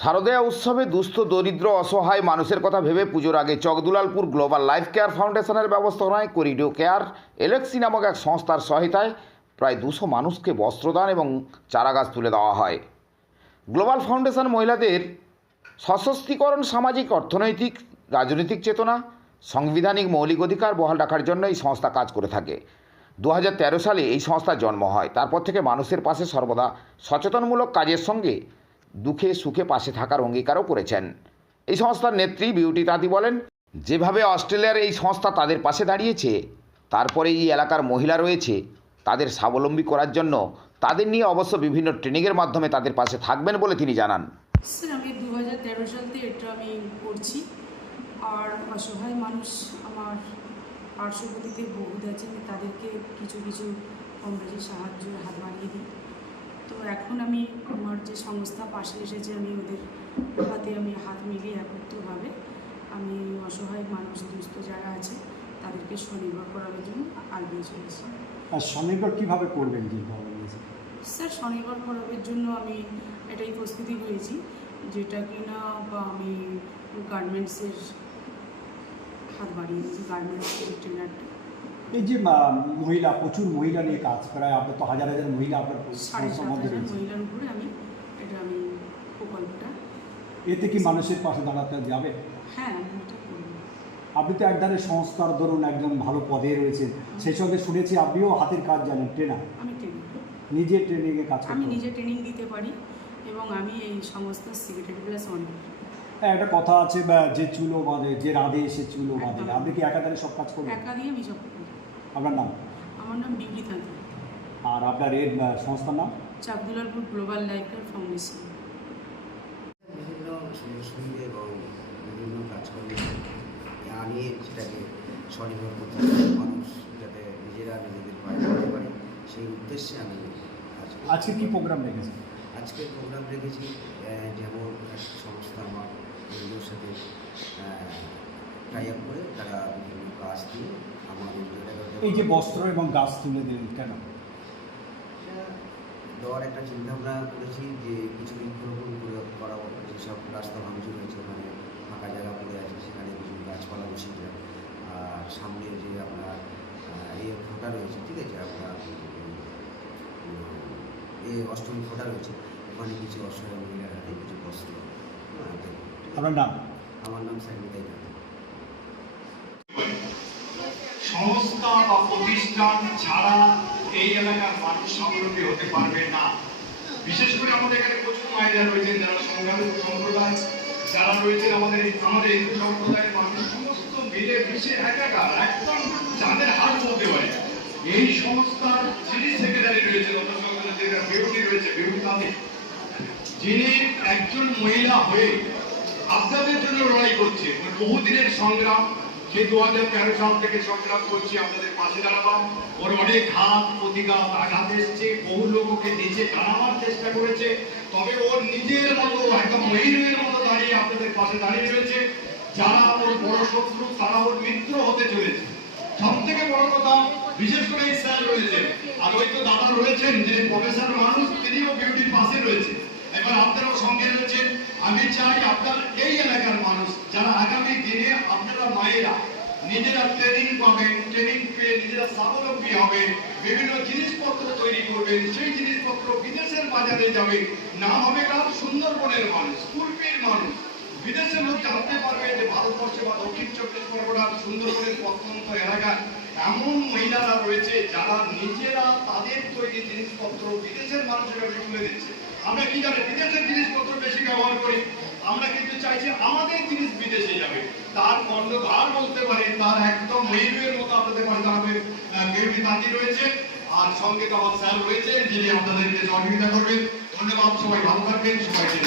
শারদীয়া উৎসবে দুস্থ, দরিদ্র, অসহায় মানুষের কথা ভেবে পুজোর আগে চকদুলালপুর গ্লোবাল লাইফ কেয়ার ফাউন্ডেশনের ব্যবস্থাপনায় করিডো কেয়ার। এলেক্সি নামক এক সংস্থার সহায়তায় প্রায় দুশো মানুষকে বস্ত্রদান এবং চারাগাছ তুলে দেওয়া হয়। গ্লোবাল ফাউন্ডেশন মহিলাদের সশক্তিকরণ, সামাজিক, অর্থনৈতিক, রাজনৈতিক চেতনা, সাংবিধানিক, মৌলিক অধিকার বহাল রাখার জন্য এই সংস্থা কাজ করে থাকে। দু হাজার তেরো সালে এই সংস্থার জন্ম হয়। তারপর থেকে মানুষের পাশে সর্বদা সচেতনমূলক কাজের সঙ্গে দুঃখে সুখে পাশে থাকার অঙ্গীকারও করেছেন। এই সংস্থার নেত্রী বিউটি তাঁতি বলেন, যেভাবে অস্ট্রেলিয়ার এই সংস্থা তাদের পাশে দাঁড়িয়েছে, তারপরে এই এলাকার মহিলা রয়েছে, তাদের স্বাবলম্বী করার জন্য তাদের নিয়ে অবশ্য বিভিন্ন ট্রেনিংয়ের মাধ্যমে তাদের পাশে থাকবেন বলে তিনি জানান। আমি দু হাজার তেরো সাল থেকে এটা আমি করছি আর অসহায় মানুষ আমার পার্শ্ববর্তীতে বহুত আছে তাদেরকে কিছু কিছু কম বেশি সাহায্য হাত বাড়িয়ে দিই। তো এখন আমি আমার যে সংস্থা পাশে এসেছে আমি ওদের হাতে আমি হাত মিলিয়ে একত্রভাবে আমি অসহায় মানুষ দুস্থ যারা আছে তাদেরকে স্বনির্ভর করার জন্য আগিয়ে চলেছি আর স্বনির্ভর কীভাবে করবেন? স্যার স্বনির্ভর করার জন্য আমি এটাই প্রস্তুতি হয়েছি যেটা কিনা বা আমি গার্মেন্টসের হাত বাড়িয়েছি গার্মেন্টসের ট্রেনারটা এই যে মহিলা প্রচুর মহিলা নিয়ে কাজ প্রায় আপনার তো হাজার হাজার মহিলা আপনার হাজার রয়েছে। এতে কি মানুষের পাশে দাঁড়াতে যাবে? হ্যাঁ আপনি তো একধারে সংস্কার ধরুন একজন ভালো পদে রয়েছেন। সেই সঙ্গে শুনেছি আপনিও হাতের কাজ জানেন ট্রেনার। আমি ট্রেনিং নিজে ট্রেনিংয়ে কাজ আমি নিজে ট্রেনিং দিতে পারি এবং আমি এই সমস্ত সেক্রেটারি প্লাস হ্যাঁ একটা কথা আছে বা যে চুলো বাঁধে যে রাঁধে সে চুলো বাঁধে আপনি কি একাধারে সব কাজ করবেন? একা দিয়ে আমি সব আপনার নাম? আমার নাম বিউটি তাঁতি আর আপনার এর সংস্থার নাম? Chakdulalpur global life care foundation বিভিন্ন এবং বিভিন্ন কাজকর্মে আনিয়ে সেটাকে স্বনির্ভর করতে মানুষ যাতে নিজেরা নিজেদের পায়ে দাঁড়াতে পারে সেই উদ্দেশ্যে আমি আজকে আজকে কি প্রোগ্রাম রেখেছি আজকের প্রোগ্রাম রেখেছি যেমন একটা সংস্থা আমার এনজিওর সাথে টাই আপ করে তারা বিভিন্ন কাজ দিয়ে আমার এনজিওটাকে এই যে বস্ত্র এবং গাছ তুলে দিলেন কেন? দেওয়ার একটা চিন্তাভাবনা করেছি যে কিছু বৃক্ষরোপণ করে করা যেসব রাস্তা ভাঙচুর হয়েছে ওখানে ফাঁকা জায়গা পড়ে আছে সেখানে কিছু গাছপালা বসিয়ে দেওয়া আর সামনে যে আপনার এই ফোঁটা রয়েছে ঠিক আছে আপনার এই অষ্টমী ফোঁটা রয়েছে ওখানে কিছু অসহায় মহিলার কিছু বস্ত্র আপনার নাম? আমার নাম সাইমিতাই জানা সংস্থা বা প্রতিষ্ঠান ছাড়া এই এলাকার মানুষ স্বাবলম্বী হতে পারবে না। বিশেষ করে আমাদের এখানে প্রচুর মায়েরা রয়েছেন, যারা সংখ্যালঘু সম্প্রদায়, যারা রয়েছেন আমাদের আমাদের হিন্দু সম্প্রদায়ের মানুষ। সমস্ত মিলে মিশে একাকার একদম যাদের হাত বলতে পারে। এই সংস্থার যিনি সেক্রেটারি রয়েছেন যেটা বিউটি রয়েছে বিউটি যিনি একজন মহিলা হয়ে আপনাদের জন্য লড়াই করছে। বহুদিনের সংগ্রাম সে দু সাল থেকে সংগ্রাম করছে আপনাদের পাশে দাঁড়াবাম ওর অনেক হাত প্রতিঘাত, আঘাত এসছে। বহু লোক নিচে টানাবার চেষ্টা করেছে। তবে ওর নিজের মতো, একদম মহিলের মতো দাঁড়িয়ে আপনাদের পাশে দাঁড়িয়ে রয়েছে। যারা ওর বড় শত্রু, তারা ওর মিত্র হতে চলেছে। সব থেকে বড় কথা, বিশেষ করে এই স্যার রয়েছেন আর ওই তো দাদা রয়েছেন, যিনি প্রফেসর মানুষ, তিনিও বিউটির পাশে রয়েছে এবার আপনারাও সঙ্গে রয়েছেন। আমি চাই আপনার এই এলাকার মানুষ, যারা আগামী দিনে আপনারা মায়েরা নিজেরা ট্রেনিং পাবেন ট্রেনিং পেয়ে নিজেরা স্বাবলম্বী হবে বিভিন্ন জিনিসপত্র তৈরি করবেন, সেই জিনিসপত্র বিদেশের বাজারে যাবে। নাম হবে কার সুন্দরবনের মানুষ কুলপির মানুষ। বিদেশের লোক জানতে পারবে যে ভারতবর্ষে বা দক্ষিণ চব্বিশ পরগনার সুন্দরবনের প্রত্যন্ত এলাকায় এমন মহিলারা রয়েছে, যারা নিজেরা তাদের তৈরি জিনিসপত্র বিদেশের মানুষের কাছে তুলে দিচ্ছে। আমরা কি জানি, বিদেশের জিনিসপত্র বেশি ব্যবহার করি। আমরা কিন্তু চাইছি আমাদের জিনিস বিদেশে যাবে। তার কর্ণধার বলতে পারে তার একদম মহিলের মতো আপনাদের মাঝে আমাদের মেয়রী তাঁতি রয়েছে। আর সঙ্গে তো আমার স্যার রয়েছে, যিনি আপনাদেরকে সহযোগিতা করবেন। ধন্যবাদ, সবাই ভালো থাকবেন, সবাইকে